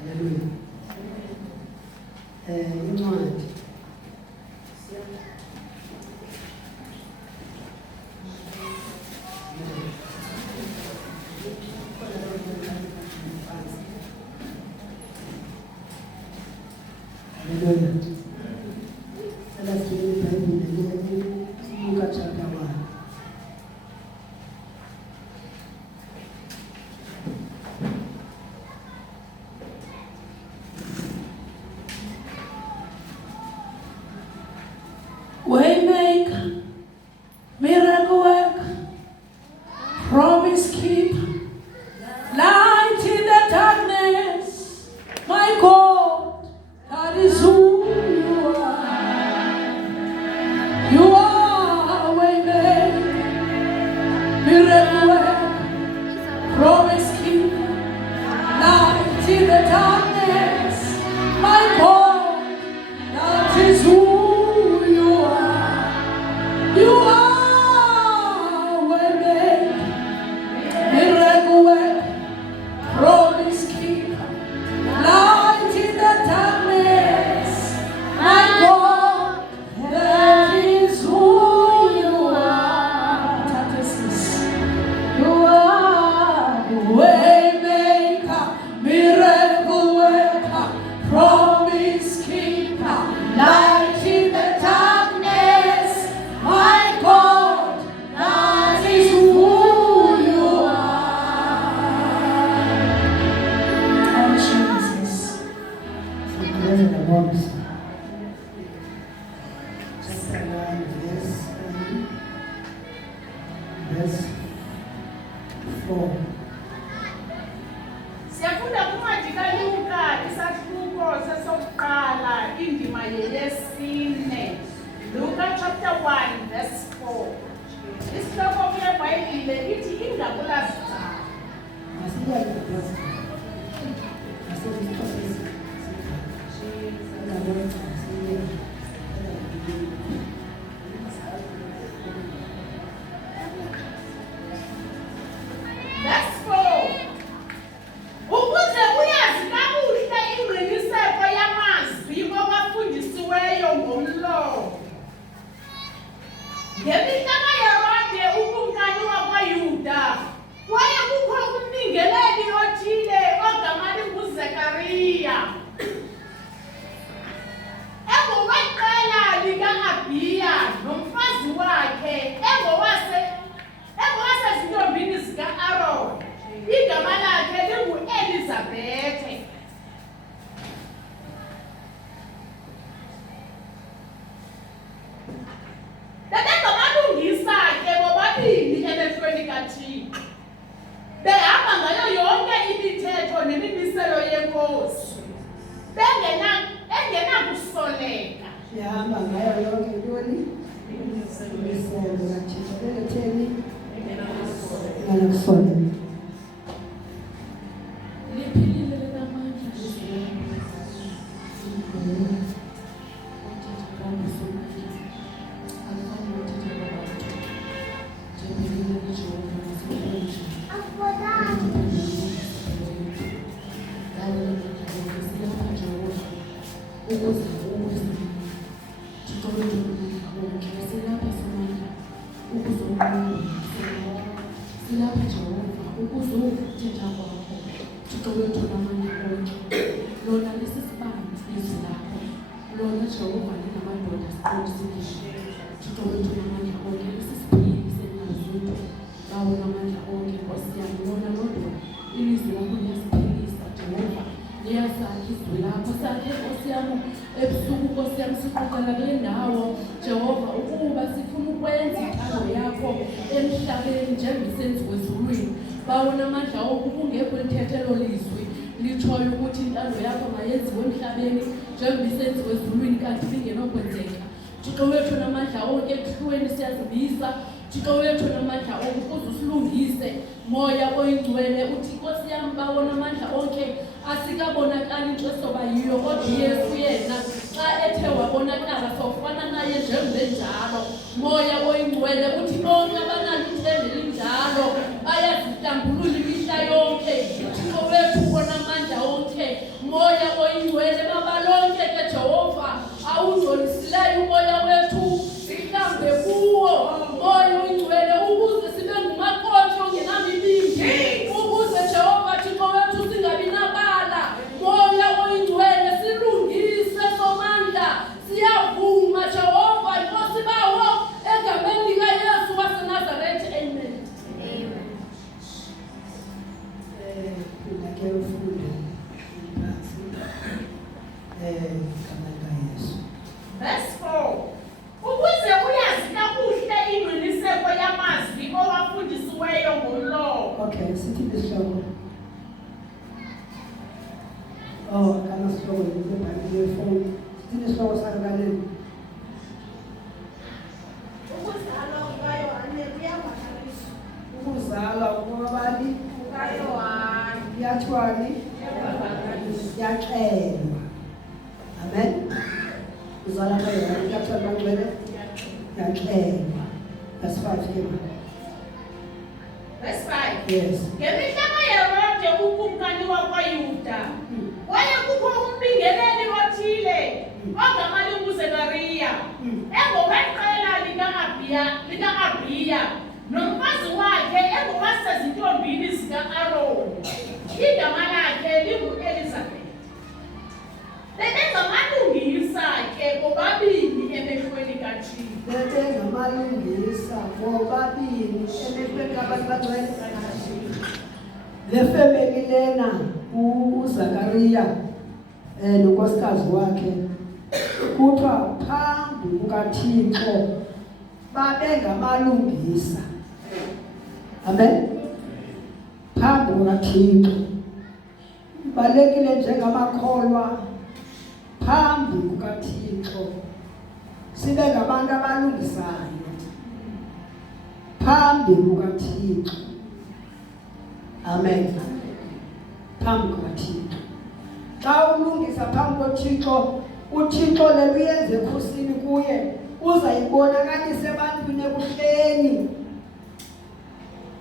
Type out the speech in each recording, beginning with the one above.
Haleluya. Incwadi Waymaker, miracle worker, promise keeper, light in the darkness, my God, that is who you are. You are waymaker, miracle worker, promise keeper, light in the darkness, my God, that is who you are waymaker, miracle worker, promise keeper, light in the darkness, my God, that is who you are. You are waymaker, miracle worker, promise keeper, light in the darkness, my God, that is who you are. Oh, Jesus. Sikiliza na Bwana. Chapter 1 verse 4. Siyafunda kuncwadi kaLuka isahluko sesokuqala indima yesine. Luka chapter 1 verse 4. Isihloko kweBhayibhile ithi ingabulazi cha. Asiya kubaza. Verse 4. Ukuze uyazi kakuhle ingqiniseko yamazwi kwabafundisiweyo ngomlomo. Ngemihla kaHerode ukumkani wakwaYuda, kwaye kukho umningeleli othile ogama linguZekariya. Engoweqela lika-Abiya nomfazi wakhe engowasezintombini zika-Aroni, igama lakhe lingu-Elizabethe. Bebengabalungisa ke bobabili emehlweni kaThixo, behamba ngayo yonke imithetho nemimiselo yenkosi, engenakusoleka. Sihamba ngayo yonke intoni? Imiselo kaThixo. Bekutheni? Engenakusoleka. Liphilile likamandla silapha Jehova ukuzothetha kwakho Thixo wethu namandla onke, lona lisisibane izwi lakho, lona Jehova linamadoda siqondisile, Thixo wethu namandla onke lisisiphili senyazethu, bawo namandla onke Nkosi yami, lona lodwa ilizwi lakho liyasiphilisa Jehova, liyasakha izwi lakho sakhe Nkosi yami ebusuku Nkosi yami siqoqela kule ndawo Jehova ukuba sifuna ukwenza inthando yakho emhlabeni njengosenziwe ezulwini. Bawona amandla okuba ungekho lithethelo lizwi litshoyo ukuthi inthando yakho mayenziwe emhlabeni njengosenziwe ezulwini kanti ingenokwenzeka. Thixo wethu namandla onke ekuhlweni siyazibiza, Thixo wethu namandla onke ukuze usilungise moya oyingcwele uthi Nkosi yami bawona amandla onke asikabonakali into esoba yiyo kodwa uYesu yena xa ethe wabonakala sofana naye njengenjalo. Moya oyingcwele uthi bonke abanalo ithemba elinjalo bayazihlambulula imihla yonke. Thixo wethu bona amandla onke moya oyingcwele babalonke ke Jehova awungcolisileyo umoya wethu sihlambe kuwo moya oyingcwele ukuze sibe ngumakhosi ongenamibindi ukuze Jehova Thixo wethu singabi nabala moya oyingcwele silungise somandla siyavuma Jehova inkosi bawo egameni likaYesu waseNazaretha amen. Ke ufunde phansi igama likaYesu. Verse 4. Ukuze uyazi kakuhle ingqiniseko yamazwi owafundisiweyo ngomlomo. Okay, sithi isihloko. Oh, kana sihloko ngibhale phone. Sithi isihloko sakanini. Ukuzalwa kukaYohane kuyavakaliswa. Ukuzalwa kwabani kukaYohane kuyathwani kuyaxelwa. Amen. Uzalwa kwaYohane kuyathwani bangcwele kuyaxelwa. Verse 5 ke. Verse 5. Yes. Ngemihla kaHerode ukumkani wakwaYuda wayekukho umbingeleli othile ogama linguZekariya engoweqela lika-Abiya nomfazi wakhe engowasezintombini zika-Aroni igama lakhe lingu-Elizabeth. Bebengamalungisa ke bobabini emehlweni kaThixo. Bebengamalungisa bobabini emehlweni kabantu bangcwele. Le family lena uZakariya nonkosikazi wakhe kuthiwa phambi kukaThixo babengamalungisa. Amen. Phambi kukaThixo balekile njengamakholwa phambi kukaThixo sibe ngabantu abalungisayo phambi kukaThixo. Amen. Phambi kukaThixo. Xa ulungisa phambi koThixo, uThixo le uyenze ekhosini kuye uzayibonakalisa ebantwini ekuhleni.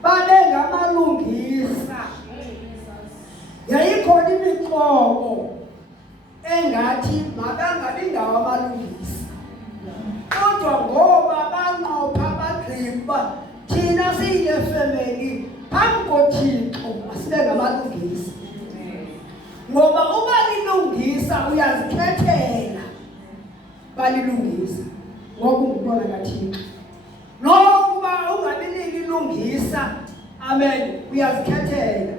Babengamalungisa. Yayikhona imixobo engathi mabangabi ngawo amalungisa. Kodwa ngoba banqopha bagqiba thina siyile family phambi koThixo asibe ngamalungisa. Ngoba uba lilungisa uyazikhethela balilungisa ngoba ungubona kaThixo. Noma ungabi lilungisa amen uyazikhethela.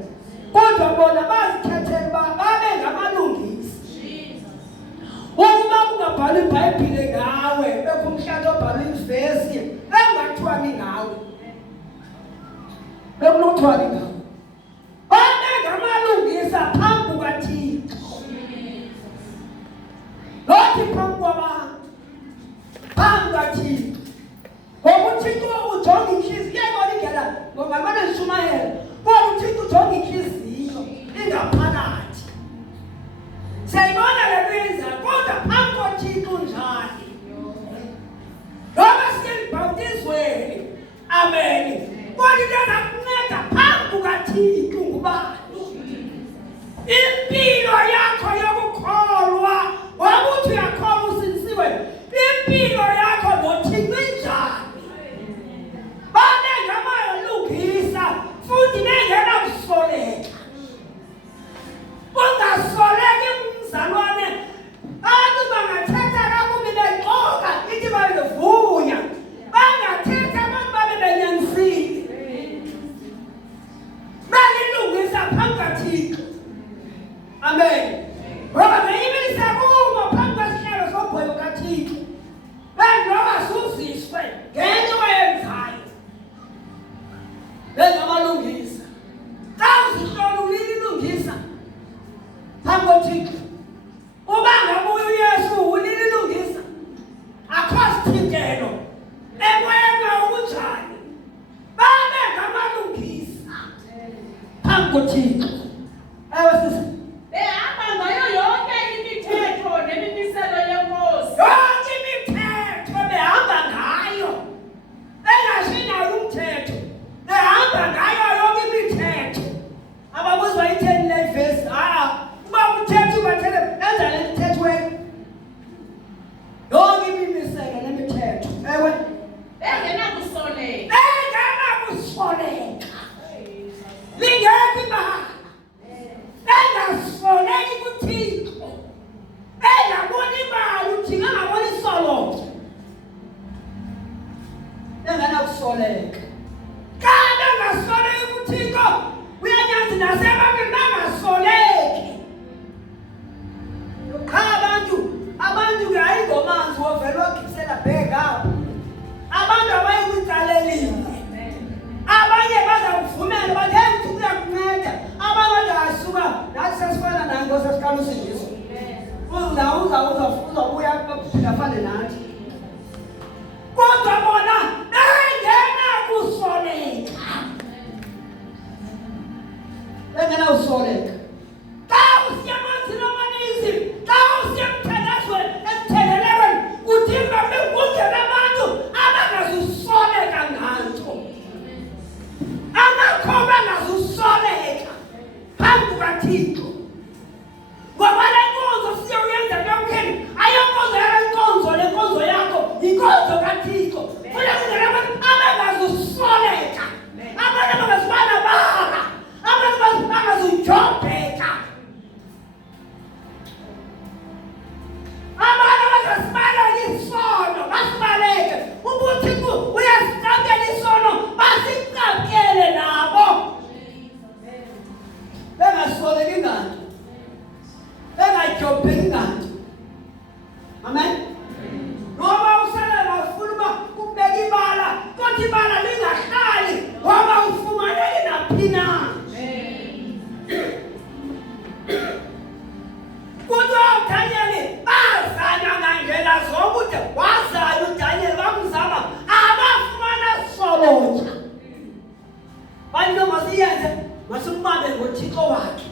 Kodwa bona bazikhethela babe ngamalungisa. Uma kungabhala iBhayibhile ngawe bekumhlanje obhala ivesi engathwani ngawe. Bekunothwani ngawe. Babe ngamalungisa phambi kukaThixo. Lothi phambi kwabantu. Phambi kukaThixo. Ngoba uThixo ujonga inhliziyo ngolingela ngoba manje Ishumayela. Ngoba uThixo ujonga inhliziyo ingaphakathi. Siyayibona le nto kodwa phambi koThixo njani. Ngoba siyelibhawutizweni. Amen. Kodwa lena kunceda phambi kukaThixo ngubani? Impilo yakho yokukholwa wabuthi uyakholwa usinisiwe. Impilo yakho noThixo injani? Babe ngamalungisa futhi bengena kusoleka. Ungasoleki umzalwane. Abantu bangathetha kakubi begxoka ithi babevuya. Bangathetha abantu babe benyanisile. Balilungisa phambi kaThixo. Amen. Ngoba ngiyibisa kuma phambi kwesihlalo sobhwebu kaThixo. Bantu abasuziswe ngento oyenzayo. Bengamalungisa. Xa uzihlola ulilungisa phambi koThixo. Uba ngabuye uYesu ulilungisa. Akho sithintelo. Ekwenza ukunjani. Babe ngamalungisa phambi koThixo. Ewe sisi. Behamba ngayo yonke imithetho nemimiselo yenkosi. Yonke imithetho behamba ngayo. Bengasinayo umthetho. Behamba ngayo yonke imithetho. Ababuzwa itheni le verse. Uba umthetho uyaqala usindiswa. Uzabuya afane nathi. Kodwa bona bengena kusoleka. Bengena usoleka. Xa usiyamanzini amaninzi, xa usiyemthandazweni emthelelelweni, kudinga bekungena abantu abangazusoleka nganto. Amakhoba angazusoleka phambi kukaThixo. Ngoba le nkonzo siyoyenza yonke ayonkonzo yalenkonzo, le nkonzo yakho inkonzo kaThixo. Funa kungena abantu abangazusoleka, abantu abangazibana baba, abantu abangazujobheka, abantu abangasibaleka isono, basibaleke. UThixo uyasiqabela isono, basiqabele nabo. Bengasoleki nganto, bengajobheki nganto. Amen. Ngoba uselela ufuna ukubeka ibala, kodwa ibala lingahlali ngoba ufumaneke naphi na. Kodwa uDaniel bazana ngandlela zonke, wazana uDaniel bamzama abafumana solotha. Bantu masiyenze, masimbambe ngoThixo wakhe.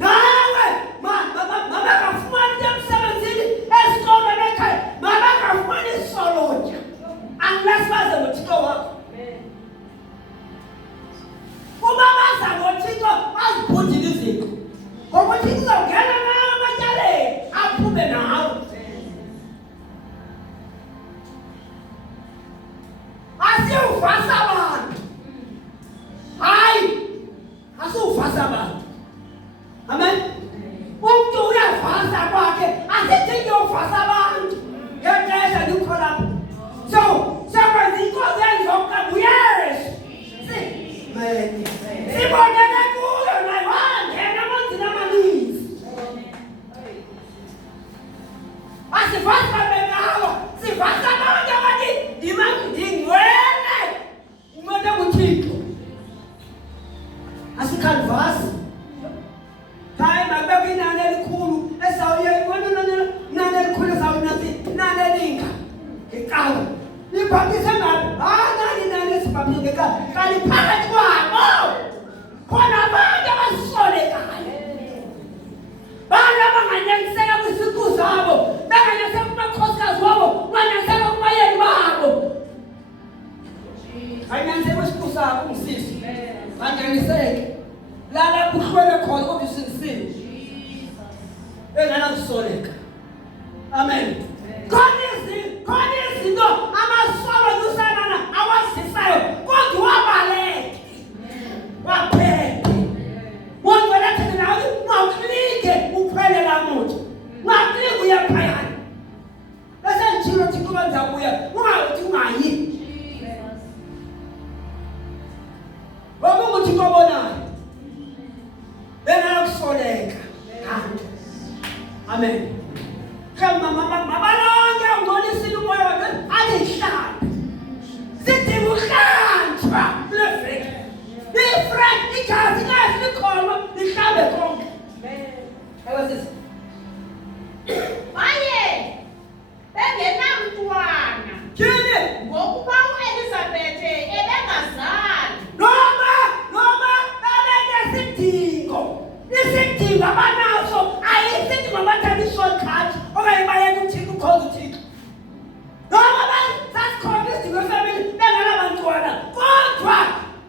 Nawe mabangafumani emsebenzini esikolweni ekhaya, mabangafumani isolotha unless baze ngoThixo wakho. Uma baza ngoThixo baziphundile izinto, ngoba uThixo uzawungena nawe ematyaleni aphume nawe. Asiyuvasa abantu, hayi asiwuvasa abantu. Amen. Umuntu uyavasa kwakhe, asidingi uvasa abantu. Ngexesha likho lapho. So kwenza inkonzo enzoka uyesu. Siboneke kuyo naye wangena amanzini amaninzi. Asivasi babekawo, sivasa abantu abathi ndingwele umuntu nguThixo. Asikhanvasi. Hayi makubekho inani elikhulu esawuye inani elikhulu esawunathi inani elinga ngeqala libhaptise ngapi? Nani inani esibhaptise ngeqala kanti phakathi kwabo khona abantu abasolekayo, bantu abanganyaniseka kwisiqu zabo, banganyaniseka kumakhosikazi wabo, banganyaniseka kubayeni babo. Banyaniseka kwisiqu sabo umsisi, banyaniseke lala kuhlwele khona kodwa usinsini engana kusoleka. Amen. Khona izinto amasolo kusanana awazisayo kodwa wabaleke waphephe. Wonke lathini nawe ungaklike uphele la moto, ungaklike uyaphayana. Bese njalo Thixo banzabuya ungathi ungayi. Ngoba uThixo obonayo bengakusoleka kanti. Amen. Kama mabalonke ungolisile umoya wakhe alihlala. Sidinga uhlanjwa leveki. Ifresh igazi lathi likhona lihlabe konke. Abasisi. Maye bengenamntwana. Kini Ngokuba uElizabeth ebengazali. noma babenesidingo. Isidingo abanaso ayisidingo abathatha i-shortcut okanye baye kuThixo ukhoza uThixo. Noma sasikhona isidingo efamily benganabantwana kodwa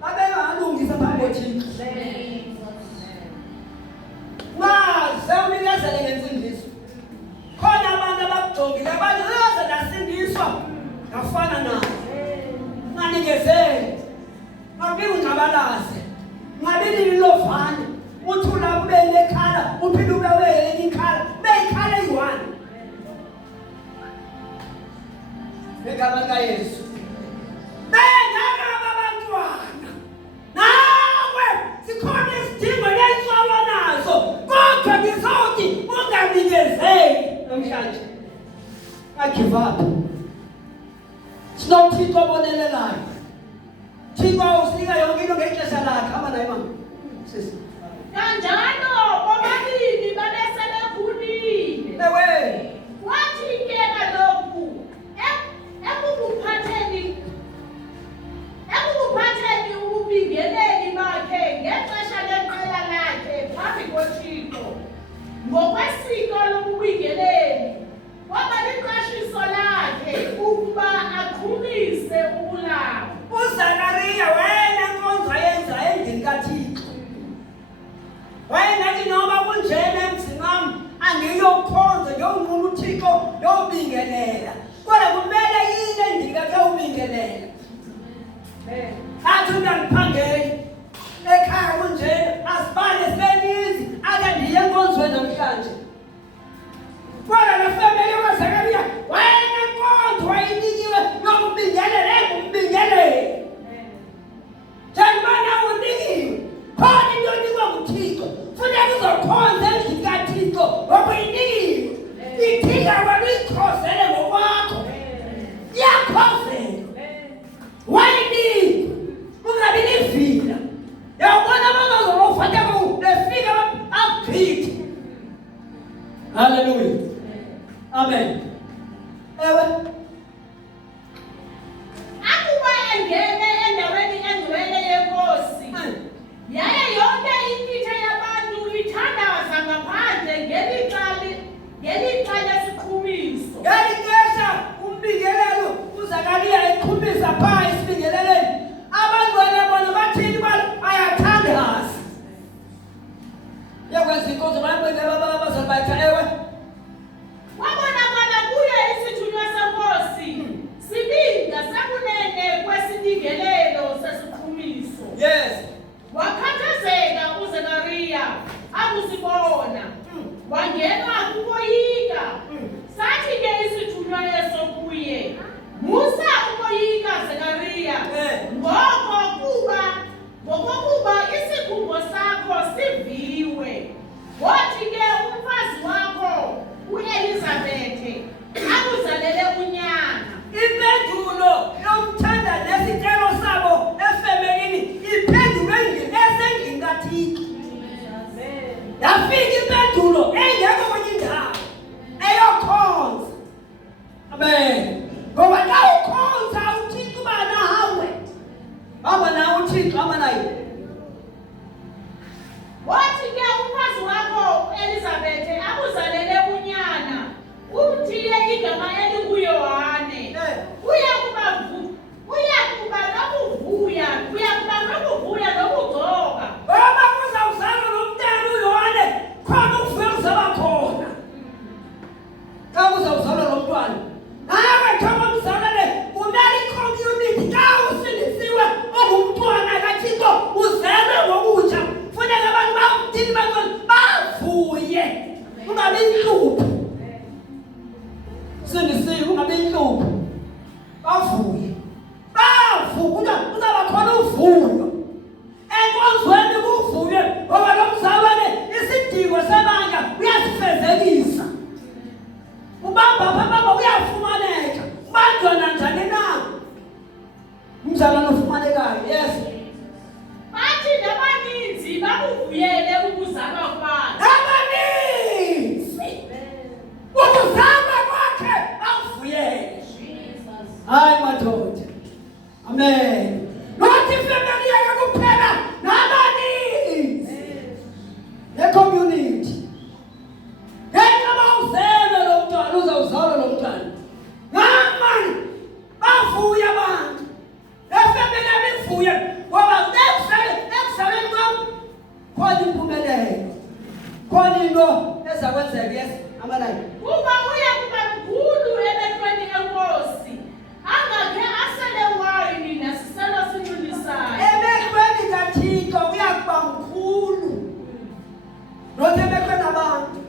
babengalungisa phambi koThixo. Maze unikezele ngensindiso. Khona abantu abakujongile abathi uyoze ndasindiswa ngafana naye. Nganikezele. Ngabili ungcabalaze. Ngabili lilovane. Uthula kube nekhala, uphinde ube wele ikhala. Beyikhala eyi-1. Ngegama likaYesu. Bengakaba abantwana. Nawe sikhona isidingo lensolo nazo. Kodwa ngizothi unganikezeli namhlanje. I give up. Sinothixo obonelelayo. Thixo usinika yonke into ngexesha lakhe. Hamba naye mama. Sisi. Kanjalo bobabili Hallelujah. Amen. Ewe. Akuba engene endaweni engcwele yenkosi. Yaye yonke imithetho yabantu ithandaza ngaphandle ngelixa lesiqhumiso. Ngelixesha umbingelelo uZakariya eqhumisa phaa esibingeleleni. Abantwana bona bathini bayathandaza. Yakwenza inkonzo bayabengela abazali bayitha ewe. Wabonakala kuye isithunywa senkosi sibinga sakunene kwesibingelelo sesiqhumiso. Yes. Wakhathazeka uZakariya akusibona. Wangenwa kukoyika. Sathi ke isithunywa eso kuye, musa ukoyika Zakariya, ngokokuba isikhumbo sakho siviwe. Wathi ke umfazi wakho uElizabethe akuzalele unyana. Impendulo yomthanda nesicelo sabo efemelini iphendulwe esendlini kaThixo. Yafika impendulo engekho kwenye indawo eyokhonza. Amen. Ngoba xa ukhonza uThixo uba nawe. Hamba nawe uThixo, hamba naye. Wathi ke umfazi wakho Elizabethe akuzalele unyana, umthiye igama elinguYohane. Uyakuba nokuvuya nokugcoka. Ngoba kuzawuzalwa lo mntana uYohane, khona ukuvuya kuzaba khona. Xa kuzawuzalwa lo mntwana, nawe thoba mzalwane kumele i-community xa usindisiwe ungumntwana kaThixo uzelwe ngokutsha. Funeka abantu bakuthini bavuye, ungabi inhlupho. Sindisiwe ungabi inhlupho. Bavuye. Kuzaba khona uvuyo. Enkonzweni kuvuye ngoba lo mzalwane isidingo sebandla uyasifezekisa. Ubamba pha uyafumaneka. Ubanjwa nanjani na? Umzalwane ufumanekayo. Yes. Bathi nabaninzi bakuvuyele ukuzalwa kwakhe. Nabaninzi. Ukuzalwa kwakhe bakuvuyele. Hayi madoda. Amen. Not ifamily yakhe kuphela, nabaninzi. Ne-community. Ngenxa uzelwe lo mntwana uzawuzalwa lo mntwana. Ngamani bavuye abantu. Nefamily yami ivuye ngoba ekuzalweni kwam khona impumelelo. Khona into ezakwenzeka. Yes. Amalaya. Kuba uya kuba mkhulu emehlweni enkosi. Angakhe asele wayini nasiselo sincunisayo. Emehlweni kaThixo uyakuba mkhulu. Not emehlweni abantu.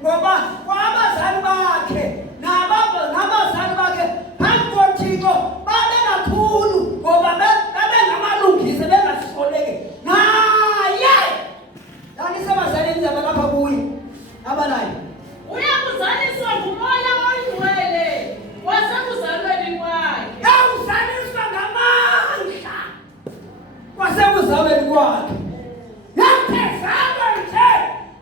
Ngoba kwabazali bakhe nabazali bakhe phambi koThixo babengakhulu ngoba bebengamalungisi bengasikoleki. Naye ndandisebazalini zabo lapha kuye. Abanayo. Uyakuzaliswa ngumoya oyingcwele wasekuzalweni kwakhe. Yawuzaliswa ngamandla kwasekuzalweni kwakhe. Yaphezalwa nje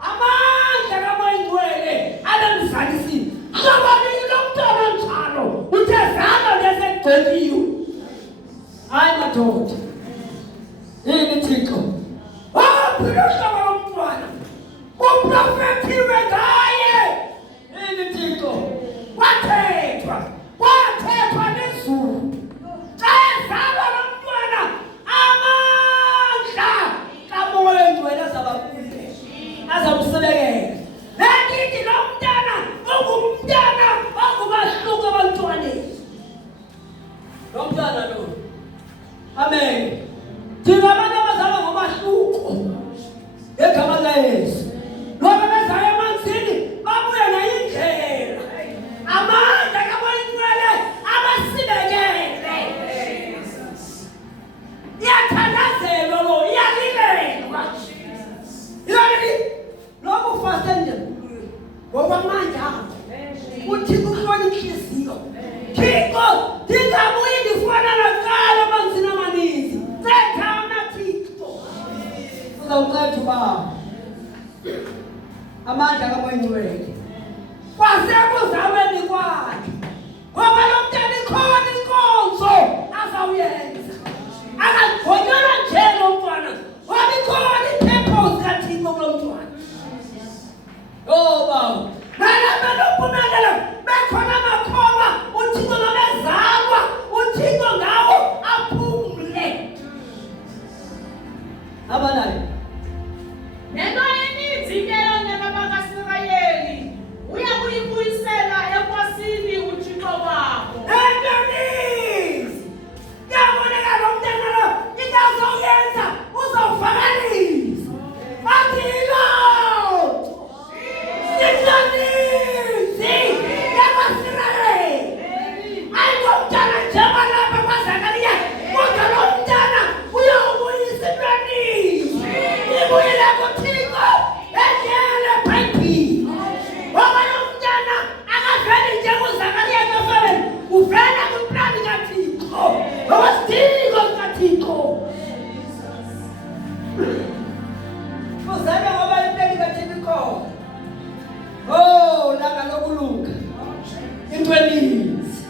amandla kamoyingcwele alemzalisile. Ngoba lo mntwana njalo uthezalwa ngesekugcweliwe. Hayi madoda. Yini Thixo? Phela uhlobo lomntwana. Uprofethiwe ngaye. Yini Thixo? Kwathethwa nezulu. Xa ezalwa lo mntwana amandla kamoya engcwele azabakuye. Azamsebekela. Ngithi lo mntwana ungumntwana ongumahluko abantwaneni. Lo mntwana lo. Amen. Thina abantu abazalwa ngomahluko. Ngegama likaYesu. Ngoba bezayo emanzini babuye ngayindlela. Amandla kamoyingcwele abasibekele. Iyathandazelwa lo, iyalilelwa. Yini? Lokhu faste nje. Ngokwamandla akho. Uthixo uhlola inhliziyo. Thixo, ndingabuyi ndifuna naqala amanzini amaninzi. Cethana Thixo. Uzawucetha ubaba. Amandla kamoyingcwele. kwasekuzameni kwakhe ngoba lo mntana ikhona inkonzo azawuyenza akagonyelwa nje lo mntwana ngoba ikhona ipurpose kaThixo kulo mntwana. Baba nalapha lophumelela bekhona amakhoma uThixo nobezalwa uThixo ngawo aphumule abanayo nento eninzi ke yona babakaSirayeli uyakuyibuyisela ekwasini uThixo wabo. Enemies yaboneka lo mntana lo into azoyenza uzawuvakalisa athi Lord Sinonizi yakwaSirayeli ayingomntana njengoba lapha kwaZakariya kodwa lo mntana uyawubuyisa intwanizi ibuyele kuThixo enyele Bhayibhile ngoba lo mntana akaveli njengoZakariya nofana uvela kuplani kaThixo ngokwesidingo sikaThixo uzalwa ngoba impela kaThixo ikhona. Oh langa lokulunga intwenizi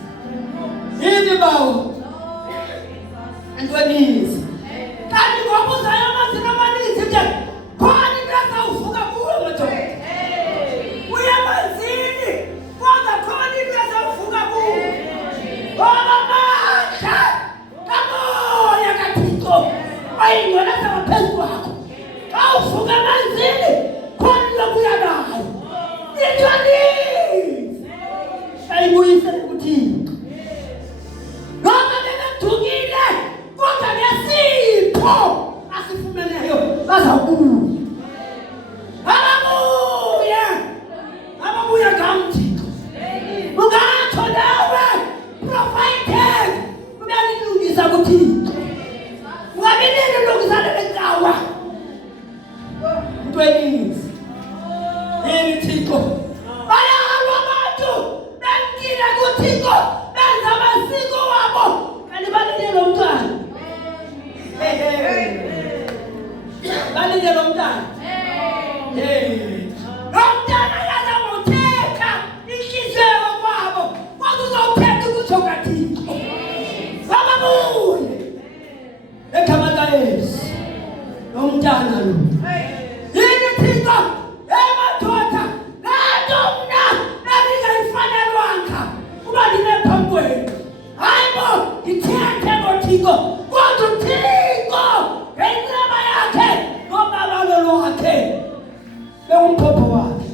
yini bawo intwenizi kanti ngoba uzayo amazina amaninzi nje khona into azawuvuka kuwe madoda uyamazini kodwa khona into azawuvuka kuwe ngoba amandla kamoya kaThixo ayingcwele ngaphezu kwakho awuvuka amanzini khona into obuya nayo intwanizi ayibuyisele kuThixo noma bengedukile kodwa ngesipho asifumeneyo bazawubuya ababuya ngamthixo ungatsho nawe provided uyalilungisa kuThixo ungabinini ulungisa lelecawa intwenizi yini Thixo bayalwa abantu bemkile kuThixo benza amasiko wabo kanti balinde lo mntwana balinde lo mntwana lo mntana yazawutheka inhliziyo kwabo kodwa uzawuthetha ukutsho kaThixo bababuye egama likaYesu lo mntana lo yini Thixo emadoda nanto mna endingayifanelwanga kuba ndime phambi kwenu hayi bo ndithethe ngoThixo kodwa uThixo ngenceba yakhe nobabalo lwakhe bengumphopho wakhe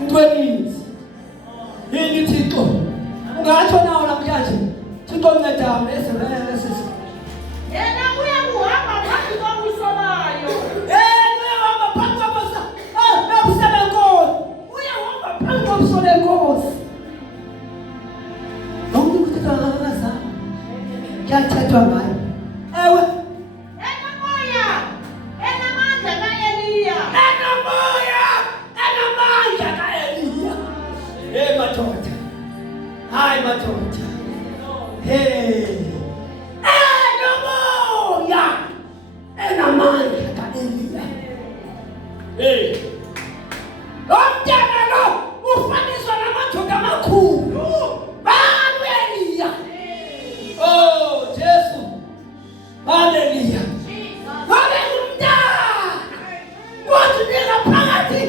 intwenizi yini Thixo ungatsho nawo namhlanje Thixo ncedame esivele Yena uyakuhamba phambi kobuso bayo. uyahamba phambi kobuso benkosi uyahamba phambi kobuso benkosi lonke kuthethwa ngakazama kuyathethwa ngayo ewe Enamoya, enamandla kaEliya. enamoya enamandla kaEliya madoda hayi madoda enamoya enamandla kaEliya lo mntana lo ufaniswa namadoda amakhulu bani uEliya. Oh Jesu haleluya ngabe ngumntana wathi ningaphakathi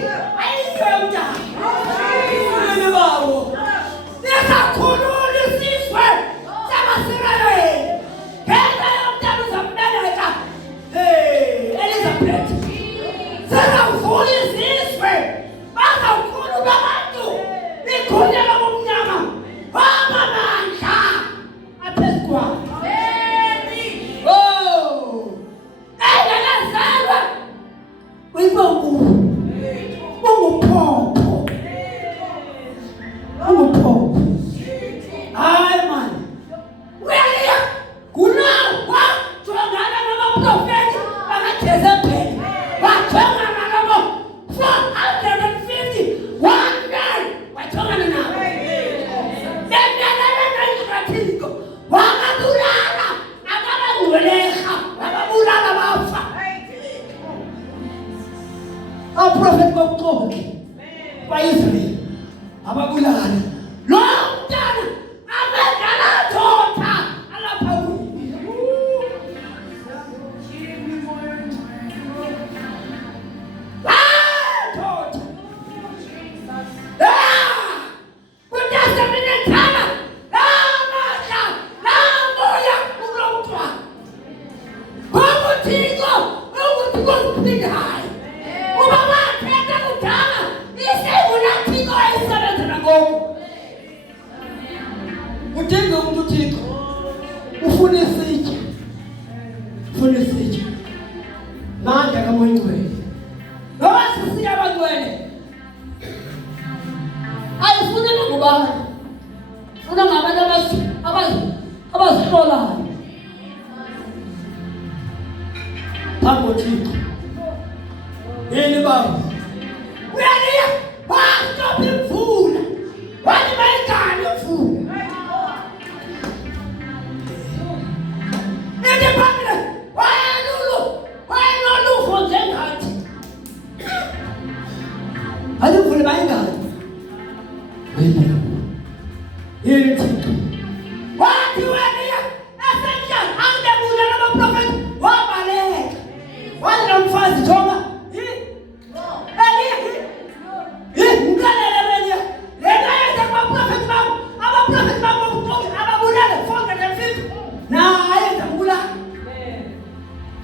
ayikho umntana bawo nisakhulula isizwe samaSirayeli ngenxa yomntana uzambeleka Elizabeth sizawuvula izizwe bazawukhulula abantu ikhunyela bomnyama bamamandla aphezu kwakhe engakazalwa uyibongu unguphopho hayi mani uyaliya kunawa jongana namaprofeti bakaJezebheli wajongana nabo 450 one day wajongana nabo bendelana nayiZrathiko wababulala akabangcweleha wababulala bafa abaprofeti bokuxoki kwaIsrael ngubani. Funa ngabantu abazihlolayo phambi koThixo. Yini baba? Uyaliya wastopha imvula. Wani mayingani imvula? Nende phambili wayenolufo njengathi. Imvula mayingani? Yini Thixo? Wathi wena esenjani angidebula nabaprofeti wabaleka. Wathi nomfazi jonga.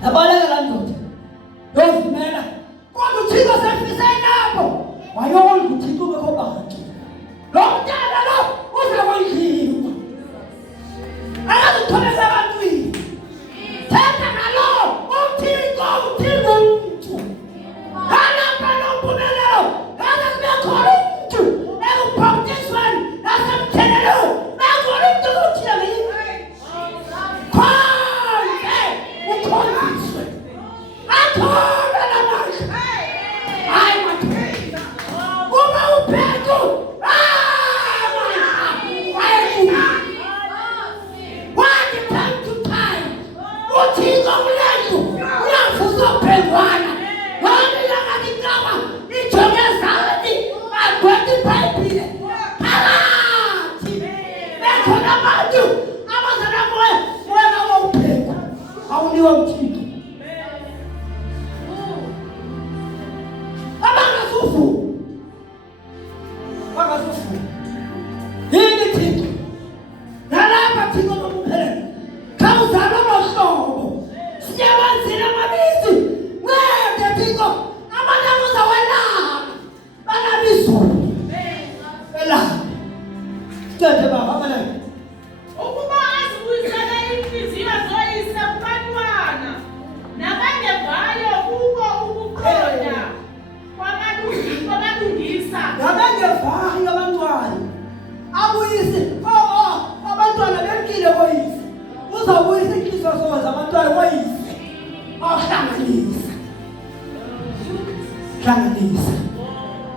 Abaleka la ndoda yovumela kodwa uThixo sefisenapho wayona uThixo bekho bantu lo mntana lo uzakondliwa akazithobeza ebantwini. Thetha ngalo uThixo umuntu alapha nompumelelo akazibe khona umuntu ekubhaptisweni nasemthelelo nakhona umuntu okuthile yini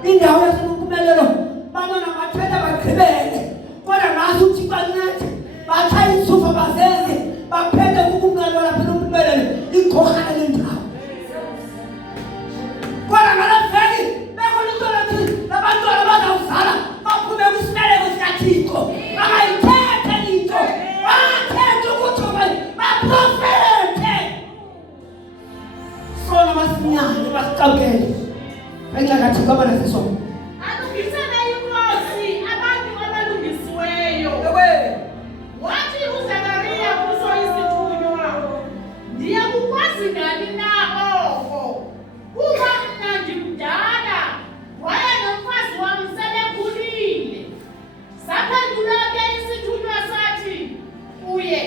indawo yasempumelelo banona bathetha bagqibele kodwa ngathi uThixo angathi bathaya isufa bazeze baphethe ukumnqalo lapha nompumelelo ikhona lendawo kodwa ngalafeli bekhona into lathi labantwana bazawuzala baphume kwisimeleko sikaThixo bangayithethe into bathethe ukuthi baprofethe sona masinyane basicabukele engakathi baba nasisona alungisele inkosi abantu abalungisiweyo. Wathi uZakariya kuso isithunywa, ndiyakukwazi ngani na oko kuba mna ndimdala waye nomfazi wam sebekhulile. Saphendula ke isithunywa sathi kuye,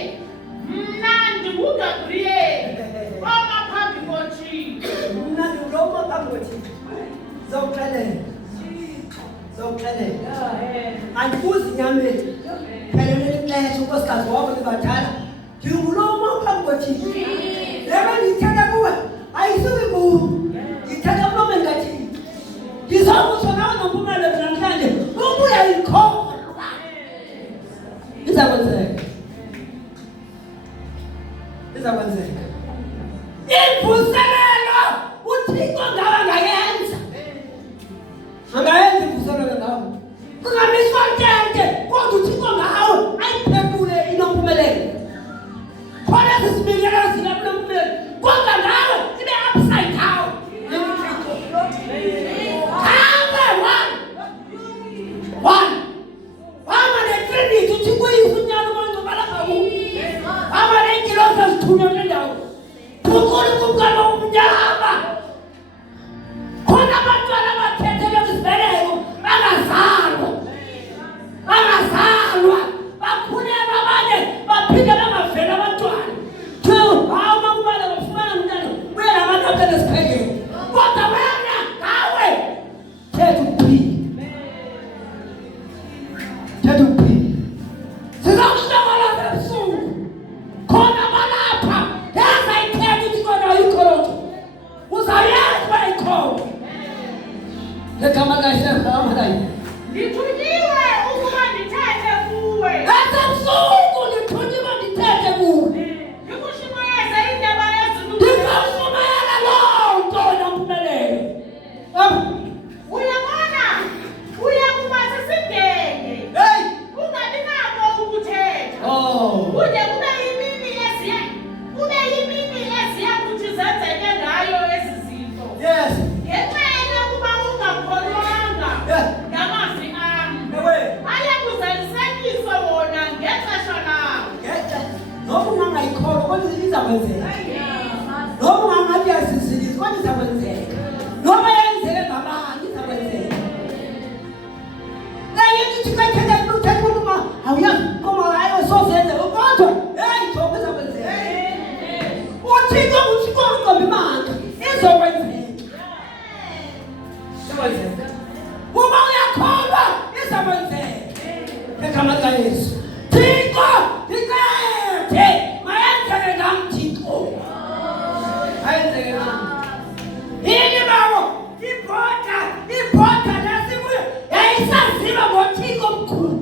mna ndinguGabriyeli oma phambi koThixo. Mna ndiloma phambi koThixo. Zawuxelela andibuzi inyameni phelelele ixesha unkosikazi wakho libadala ndinguloma phambi koThixo. Leba ndiyithetha kuwe ayisuki kuwe, ndithetha emlomeni kaThixo. Ndizokutsho nawe nompumelelo namhlanje ubuya yikholwa izakwenzeka. Imvuselelo uThixo ngaba ngayenza. Angayenza imvuselelo ngawo. Kungamiswa ntente kodwa uThixo ngawo ayiphekule inompumelelo. Khona sisibikela sinompumelelo kodwa ngawe ibe upside down. One. Mama ne-Trinity uThixo uyifunyana umuntu balapha kuwo. Mama nengilosi azithunywa kule ndawo. Bukhulu kumkalo umnyama. Khona abantwana abathethe bezibeleko bangazalwa bakhulelwa abanye baphinde bangavela abantwana. Hawu makubala bafumana umntana uye nabantu aphele esibhedlela kodwa wena ngawe thetha ukuphila. Ayesefama la. Ndithunyiwe ukuba ndithethe kuwe. Asabusuku ndithunyiwe ndithethe kuwe. Ndikushumayeza indaba yezinto. Ndingashumayela loo nto nampumelelo. Uyabona? Uyakuba sesingenge. Hey! Ungabi nako ukuthetha. Oh. Kude kube yimini eziya kuthi zenzeke ngayo ezi zinto. Yes. Ngenxa yokuba ungakholwanga ngamazwi am. Ayakuzalisekiswa wona ngexesha lawo. Noma ungangayikholwa kodwa izakwenzeka. Noma ungangathi yasizilisa kodwa izakwenzeka. Noma yenzeke ngabani izakwenzeka. Kanye ukuthi kathetha uthetha uma awuyazi koma hayo sozenze kodwa hey thoba izakwenzeka. Uthixo uthixo imanga izokwenzeka. Izakwenzeka. Uma uyakholwa izakwenzeka. Egama likaYesu. Thixo ngicede mayenzeke ngami Thixo. Ayenzeke ngami. Yini bawo ibhoda lasibuye yayisaziwa ngoThixo omkhulu.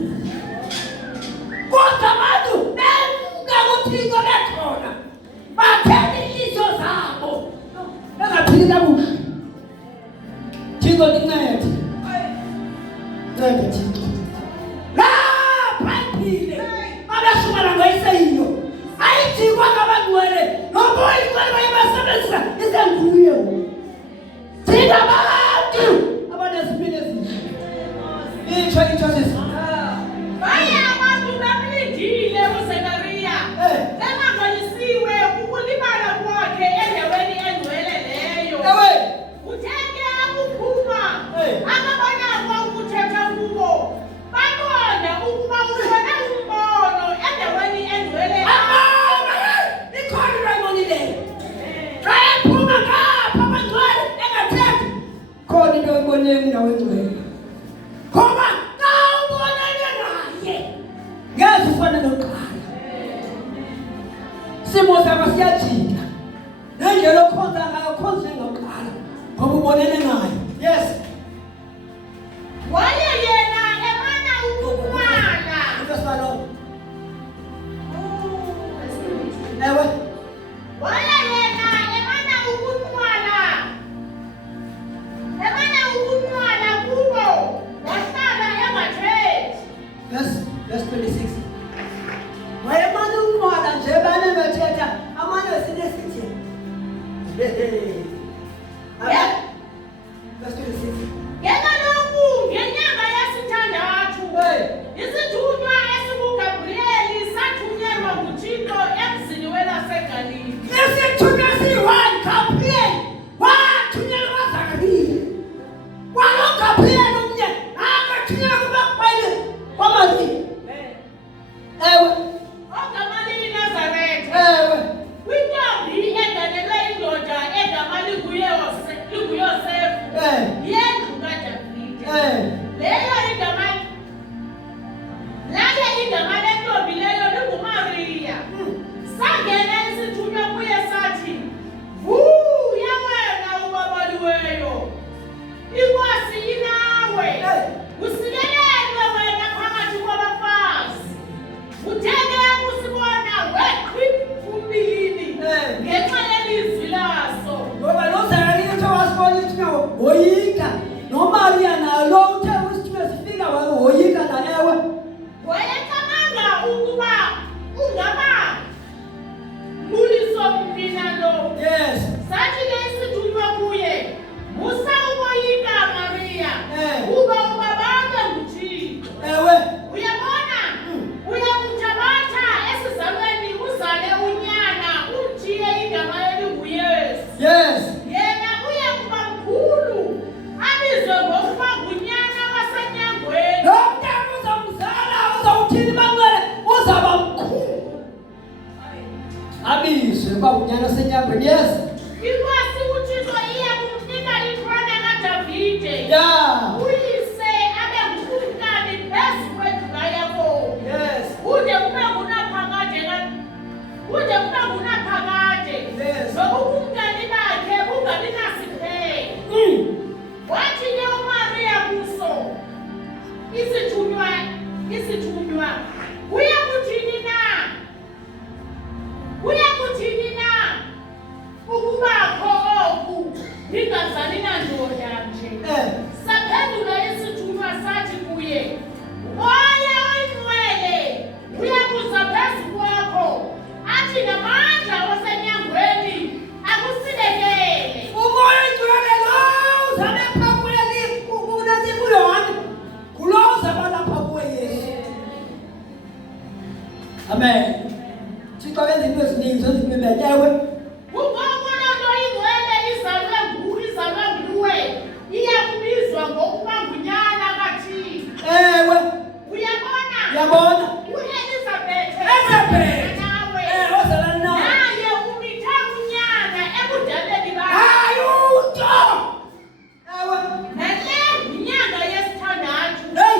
Kodwa abantu benga ngoThixo bekhona. Bathethe inhliziyo zabo. Bengaphili kabuhle. Thixo ngicede. Ncede Thixo. Lapha iphile. Abashumela ngoyiseyiyo. Ayijikwa ngabangcwele. Noma uyicela bayibasebenzisa isenguye. Thina abantu abanezipilo ezinhle. Itsho sisi. Baye abantu bamlindile uZekariya. Bengagcwalisiwe ukulibala kwakhe endaweni engcwele leyo. Uthenge akuphuma. Akabonakwa ukuthetha kubo. Babona ukuba ubone umbono endaweni engcwele. Ikhona into leyo. Ayiphuma ngapha abangcwele engathethi. Khona into oyibonile endaweni engcwele. Ngoba nawubonene naye ngeke ufane noqala. Simo sakho siyajika. Nendlela okhonza ngayo khonze ngoqala. Ngoba ubonene naye. Yes. Waye yena emana ukukwala. Nkosana. Ewe. Waye yena emana ukukwala. Emana ukukwala kubo. Wahlala engathethi. Verse 26. Wayemana ukunqwala nje bane bethetha amanye sinesithi. Amen. Verse 26. Ngeke lokhu ngenyanga yesithandathu. Isithunywa esikuGabriyeli sathunyelwa nguThixo emzini welaseGalili. Isithunywa siyi-1 Gabriel wathunyelwa Zakariya. WaloGabriel umnye akathunyelwa kubakweli kwaMariya. Ewe. Ogama liyiNazaretha. Ewe. Kwintombi enganelwe indoda egama linguYosefu. Yendlu kaDavide. Leyo igama lentombi leyo linguMariya. Sangena isithunywa kuye sathi, vuya wena ubabaliweyo. Inkosi inawe. Usikelelwe wena phakathi kwabafazi. Uthenge ukusibona weqhwi umbilini ngenxa yelizwi laso. Ngoba lo Zakariya uthe wasibona isithunywa woyika. NoMariya nalo uthe isithunywa sifika woyika na ewe. Wayecabanga ukuba ungaba mbuliso mfina lo. Yes. Sathi ke isithunywa kuye, musa ukoyika Mariya. Kuba ubabanga nguThixo. Ewe. Uyabona? Uyakuthabatha esizalweni uzale unyana umthiye igama elinguYesu. Yes. Yena uyakuba mkhulu abizwe ngokuba ngunyana wasenyangweni. Lo mntana uzamzala uzawuthini bangcwele uzaba mkhulu. Abizwe uba unyana wasenyangweni. Yes. Inkosi uThixo iya kumnika itrone kaDavide. Yeah. Uyise abe ngukumkani phezu kwendlu kaYakobo. Yes. Kude kube ngunaphakade. Yes. Nobukumkani bakhe bungabi nasiphelo. Wathi ke uMariya Amen. Thixo wenza into eziningi zezimpilo ewe. Ubona nto ingcwele izalwe nguwe, izalwe nguwe. Iyakubizwa ngokuba ngunyana kaThixo. Ewe. Uyabona? Uyabona? U-Elizabeth. Elizabeth. Nawe. Ozalana nawe. Naye umithe unyana ebudaleni bakhe. Hayi utho. Ewe. Nale yinyanga yesithandathu. Hey.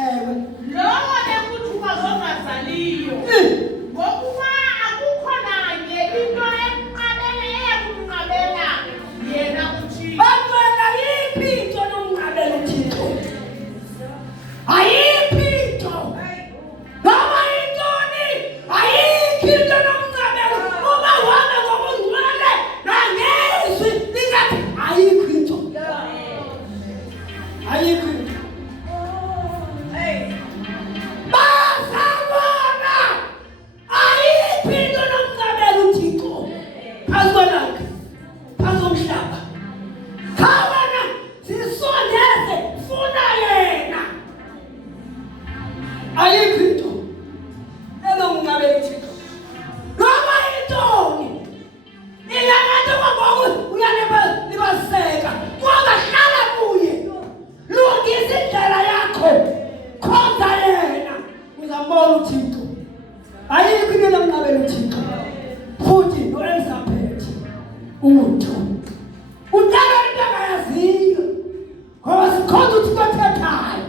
Ewe. Lowo bekuthiwa ngongazaliyo. Ngokuba akukho nanye into emnqabele eyakumnqabela yena uThixo. Bantwana yiphi into nomnqabela uThixo? Ayiphi into. Noma intoni, ayikho into nomnqabela. Uma uhamba ngobungcwele nangezwi lingathi ayikho into. Ayikho into. Bazalwana, ayikho into nomnqabela uThixo. Phansi kwelanga, phansi komhlaba. Khawana sisondeze funa yena. Ayikho into enomnqabela uThixo. Noma intoni. Iyangathi kwangoko uyalibaseka. Ungahlala kuye. Lungisa indlela yakho. Khonza yena. Uzambona uThixo. Ayikho into enomnqabela uThixo. Futhi no-Elizabeth utho. Udala into angayaziyo. Ngoba sikhonza uThixo othethayo.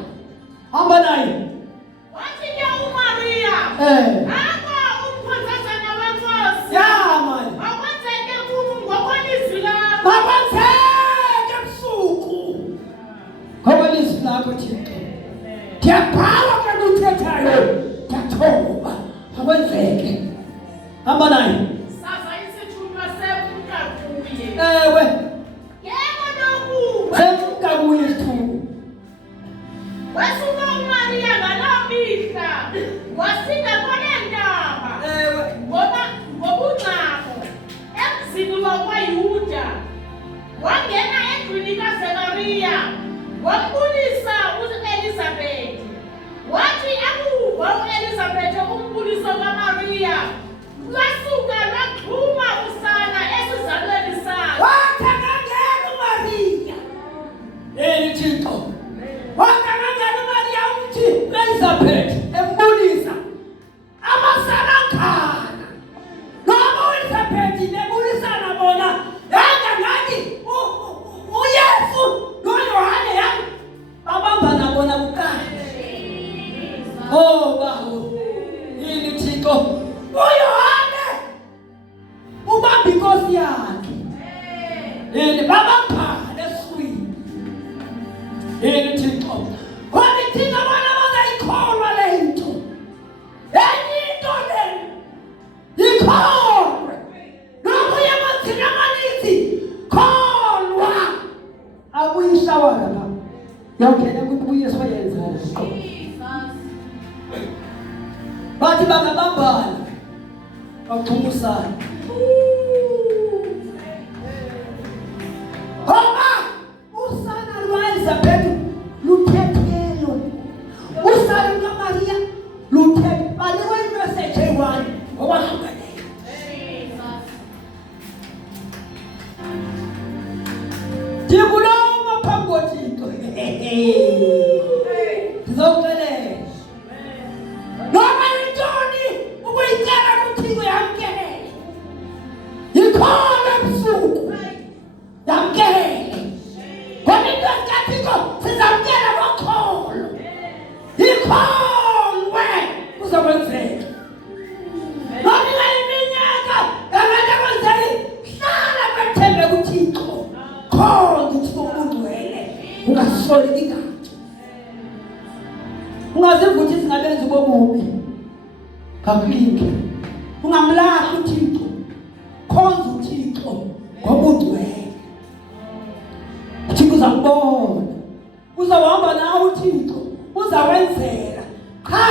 Hamba naye. Wathi ke uMaria, apha umkhosazana wenkosi. Ya mani. Makwenzeke kum ngokwelizwi lakho. Makwenzeke ebusuku. Ngokwelizwi lakho Thixo. Ndiyabhala ke luthethayo. Ndiyathoba. Makwenzeke. Hamba naye. Saza isithunywa semka kuye. Ewe. Yebo lokuba. Semka kuye isithuba. Wasuka uMaria ngaloo mihla. Wasinda kwanendaba. Ewe. Ngobungcamo emzini wakwaYuda. Wangena endlwini kaZekariya. Wambulisa u-Elizabeth. Wathi akuva u-Elizabeth umbuliso kaMaria. Lwasuka lwaxhuma usana esizalweni sakhe. Wathangangena uMaria. Yena Thixo. Wathangangena uMaria uthi Elizabeth embulisa. Amasana akhana. Noma uElizabeth nebulisana bona. Yanga ngathi uYesu noYohane yami babambana bona kuqala. Oh bawo. Yini Thixo. uYohane ubamba inkosi yakhe. Yini babambana eswini. Yini Thixo. Kodwa thina bona bazayikholwa le nto. Enye into le. Ikholwe. Nokuya emathina amanithi. Kholwa. Akuyishawara la. Yongena kubuyeso yenza lokho. Bathi bangabambana. Baxhumusana. Ngoba usana lwa-Elizabeth luthethelo. Usana lukaMaria luthethe. Banikwe imessage eyi-1 ngokwahlukeneyo. Ndikulowo phambi koThixo. Ndizokuxelela. Noma intoni ukuyicela kuThixo yamkelele. Yikhona ebusuku. Yamkelele. Ngoba into kaThixo sizamkela ngokholo. Yikholwe kuzokwenzeka. Noma iminyaka engathi kwenzeki hlala bethembe kuThixo. Khona uThixo ungcwele. Ungasoli igazi. Ungazivuthi singabenza ubobubi. Kakulinge. Ungamlahli uThixo. Khonza uThixo ngobungcwele. uThixo uzakubona. Uzawuhamba nawe uThixo. Uzawenzela. Cha,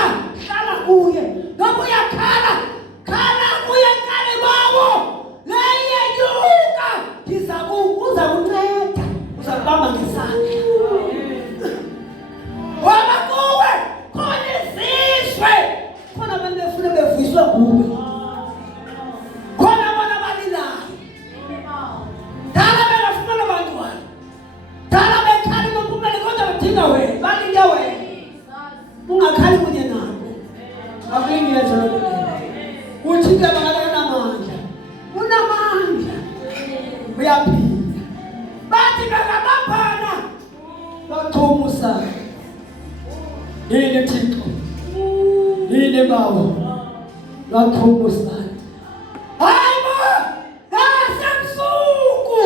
hlala kuye. Noma uyakhala, khala kuye kale kwawo. Leye yuka. Uzakunceda. Uzakubamba ngesandla. Waba kuwe khona izizwe khona abantu befuna bevuyiswa yini Thixo yini bawo lwaqhubusana hayibo nasemsuku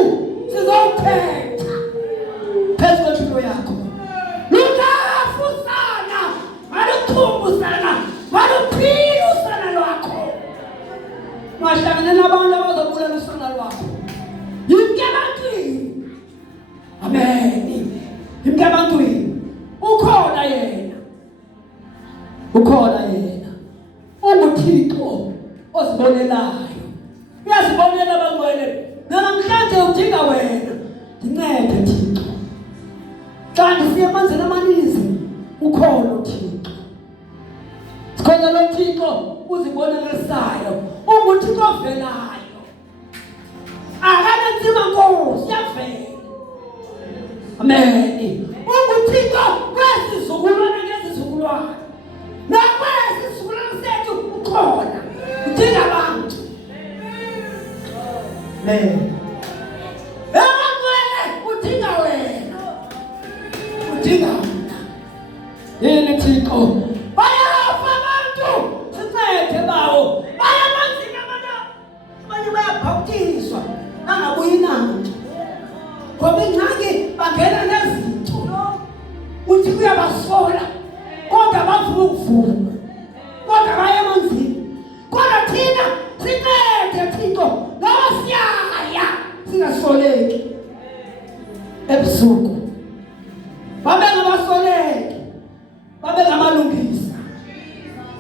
sizothetha phezu kwempilo yakho lungafusana maluqhubusana maluphilusana lwakho mahlangane nabantu abazobulala usana lwakho yimke ebantwini amen yimke ebantwini ukhona yena unguThixo ozibonelayo uyazibonela bangwele namhlanje udinga wena ndincede Thixo xa ndisiya emanzini amaninzi ukhona uThixo sikhona lo Thixo uzibonelisayo unguThixo ovelayo akananzima Nkosi uyavela amen unguThixo kwesizukulwane ngezizukulwane nakwesizukulwane sethu ukhona udinga abantu amen udinga wena udinga wena yini Thixo bayafa abantu sincede bawo bayamanzini abanye bayabhaptizwa bangabuyi nanto ngoba ingxaki bangena nezinto uthi uyabasola kodwa bafuna ukuvuma kodwa baye emanzini kodwa thina sincede Thixo ngoba siyaya singasoleki ebusuku babe ngabasoleki babe ngamalungisa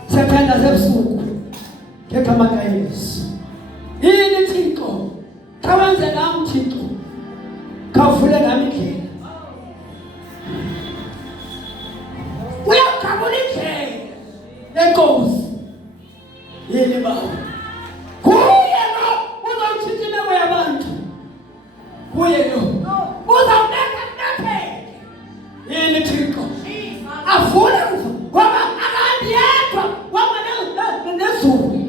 siyathanda ebusuku ngegama likaYesu yini Thixo kawenze nami Thixo kavule nami indlela uyakhavula indlela lenkosi yini baba kuye lo uzawutshintsha imeko yabantu kuye lo uzawubeka mnapheke yini Thixo avule ngoba akahambi yedwa waba nezulu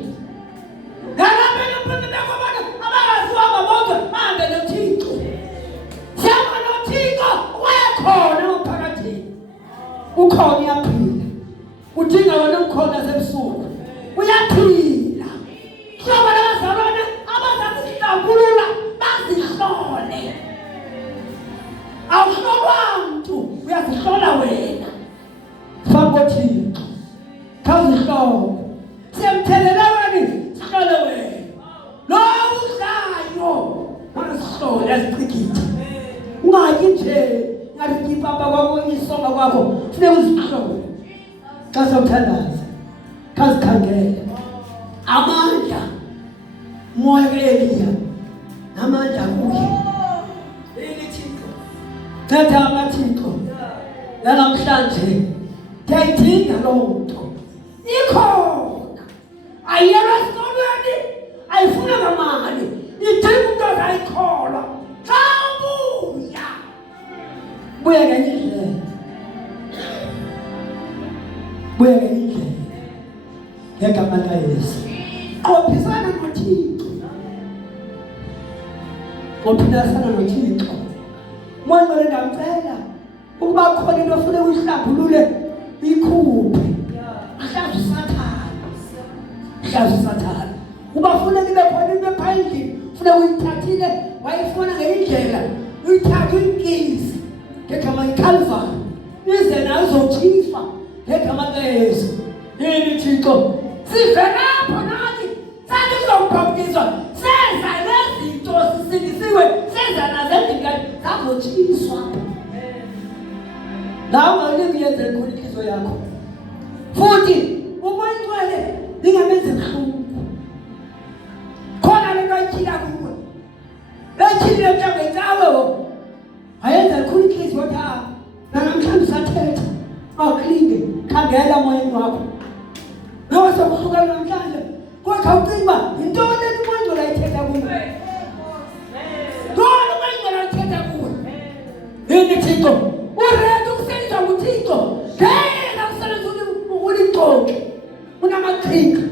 ngalapha nempilo abantu abangaziwanga bonke manje noThixo siyama noThixo uyakhona umphakathini ukhona uyaphila udinga wena ukhona sebusuku uyaphila hlobo labazalwane abazazihlambulula bazihlole awuhlolwa mntu uyazihlola wena faka uThixo khawuzihlole siyamthelelani sihlole wena lo udlayo masihlole azichikithe ungayi nje ngathi ipapa kwakho isonga kwakho funeka uzihlole xa sawuthandaza khazikhangele amandla moya kaEliya amandla kuye yini Thixo thatha amathixo namhlanje ndiyayidinga loo nto ikhona ayiyelwa esikolweni ayifuna ngamali idinga umntu azayikholwa xa buya ngenye indlela ngegama likaYesu qophisana noThixo qophisana noThixo manje ndamcela ukuba khona into ofuna uyihlambulule ikhuphe ahlazi usathana uba funa libe khona into ephandle funa uyithathile wayifuna ngendlela uyithathe uyikisi ngegama likaCalvary ize nayo izotshiswa ngegama likaYesu yini Thixo sivelapho nathi sathi sizobhaptizwa seza nezinto sisilisiwe seza nazendingane zazotshiswa nawe ungalingiyenze khona inhliziyo yakho futhi umoya ngcwele lingamenzi buhlungu khona lento ayikhila kuwe ekhile mhlawumbe cawe ayenza khona inhliziyo yakho namhlanje sathetha awulinge khangela moyeni wakho noba sokuhluka namhlanje kodwa ucinga yintoni umoya ngcwele ayithetha kuwe ntoni umoya ngcwele ayithetha kuwe yini Thixo ureda ukusebenza nguThixo ngeke usebenza uliqoqe unamaqhinga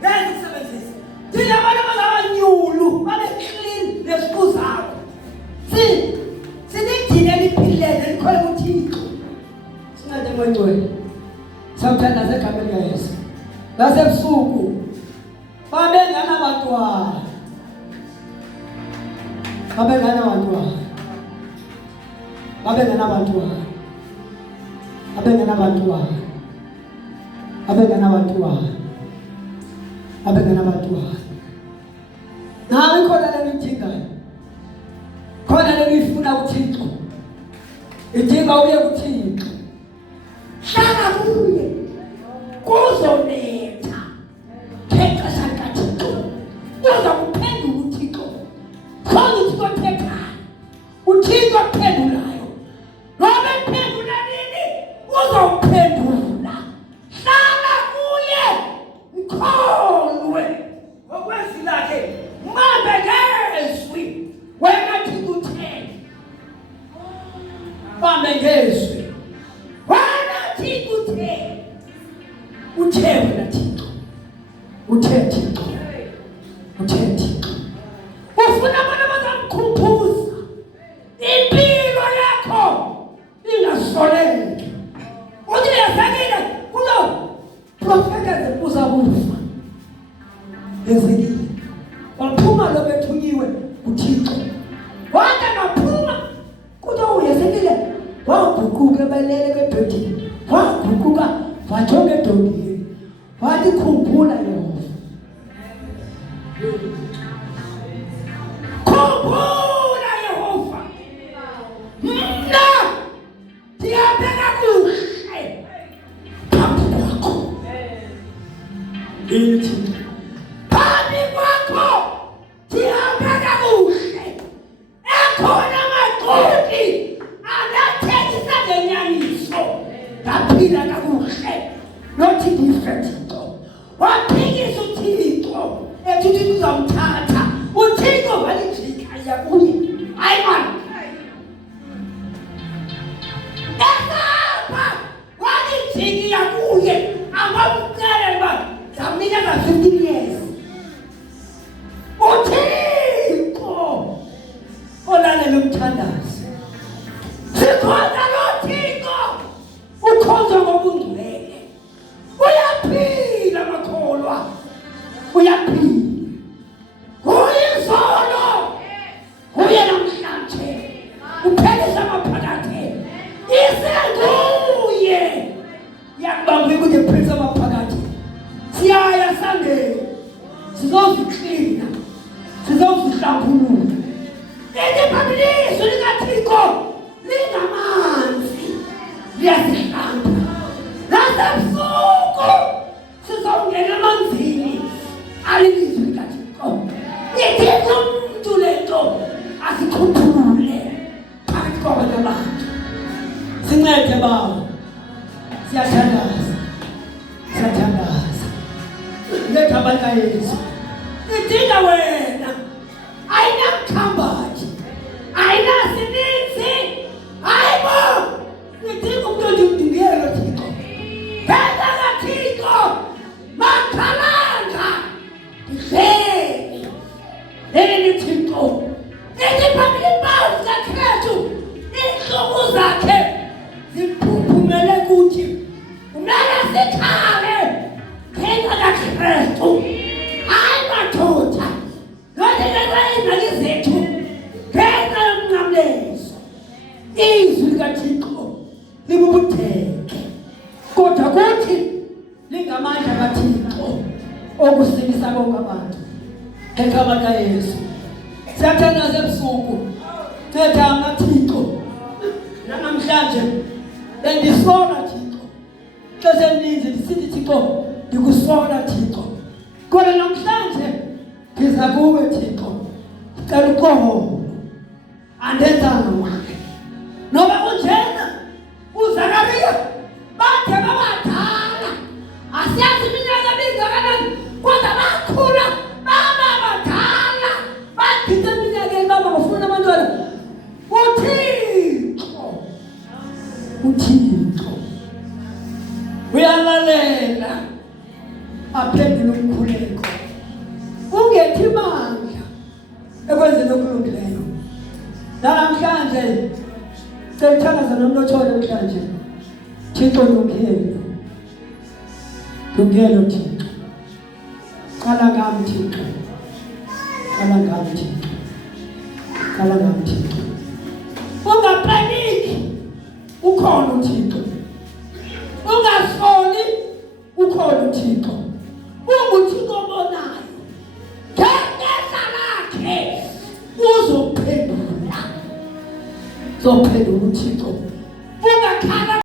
ngeke usebenzise thina abantu abangabanyulu babe clean nesiqu zakho sinidine liphilele likhole kuThixo sincede ngcwele sawuthanda segameni likaYesu ngasebusuku babenganabantwana nawe khona lemidingayo khona lemifuna uThixo idinga uye kuThixo hlala kuye kuzonetha pheka sakaThixo uza kuphendula uThixo khona uThixo thethayo uThixo phendulayo ngoba ephendula nini uzophendula hlala kuye mkholwe ngokwezilakhe mabengezwi wena Thixo bamengezwe wena Thixo uthe wena Thixo ufuna abantu abazamkhumbuza impilo yakho ingasoleki uthi yazakile kulo profeta uzakufa ezekile waphuma lo bethunyiwe uThixo wathi naphuma kuthi uyezekile waguquka ebalele kwebhedini waguquka wajonga edongeni wathi khumbula Yehova mna ndiyabheka kuhle phambi kwakho ithi phambi kwakho ndiyabheka kuhle ekhona amaxoki anathekisa ngenyaniso ngaphila kakuhle nothi Thixo waphikisa uThixo ethi uThixo uzamthatha uThixo walijika yakuye hayi man esapha walijiki yakuye angamcela zamnikeza 15 years uThixo olalela umthandazi sikhona lo Thixo ukhonza ngobungcwele uyaphila makholwa uyaphila uyizolo uye namhlanje uphelisa amaphakathi isenguye yakubamba ukuthi prince amaphakathi siyaya sangeni sizoziklina sizozihlambulula Elibhabiliso likaThixo lingamanzi liyasihlamba nasebusuku sizongena emanzini alilizwi likaThixo ithi umuntu lento asikhuphule phakathi kwabanye abantu sincede baba siyathandaza ngegama likaYesu idinga wena ayinamkhambathi ayinasininzi hayibo idinga umuntu ondimdingelo Thixo phela kaThixo makhalanga ndivele leli Thixo ithi phambili impawu zikaKristu iintlungu zakhe ziphuphumele kuthi kumele sikhale phela kaKristu hayi mathutha ingxaki zethu ngenxa yomnqamlezo izwi likaThixo libubutheke kodwa kuthi lingamandla kaThixo okusilisa bonke abantu ngegama likaYesu siyathandaza ebusuku ngegama Thixo namhlanje bendisola Thixo xesha elininzi ndisithi Thixo ndikusola Thixo kodwa namhlanje ndiza kuwe Thixo cela uxolo andenzanga wakhe noba kunjena uZakariya bathe babadala asiyazi iminyaka mingakanani kodwa bakhula baba badala bagcina eminyakeni baba bafuna abantwana uThixo uyalalela aphendule umkhuleko ungethi mandla ekwenzeni okulungileyo namhlanje sekuthanda nomlothole namhlanje Thixo lungelo. Lungelo Thixo. Qala ngami Thixo. Qala ngami Thixo. Qala ngami Thixo. Ungapaniki. Ukhona uThixo. Ungasoli. Ukhona uThixo. UnguThixo obonayo. Ngegeza lakhe uzophendula. Uzophendula uThixo.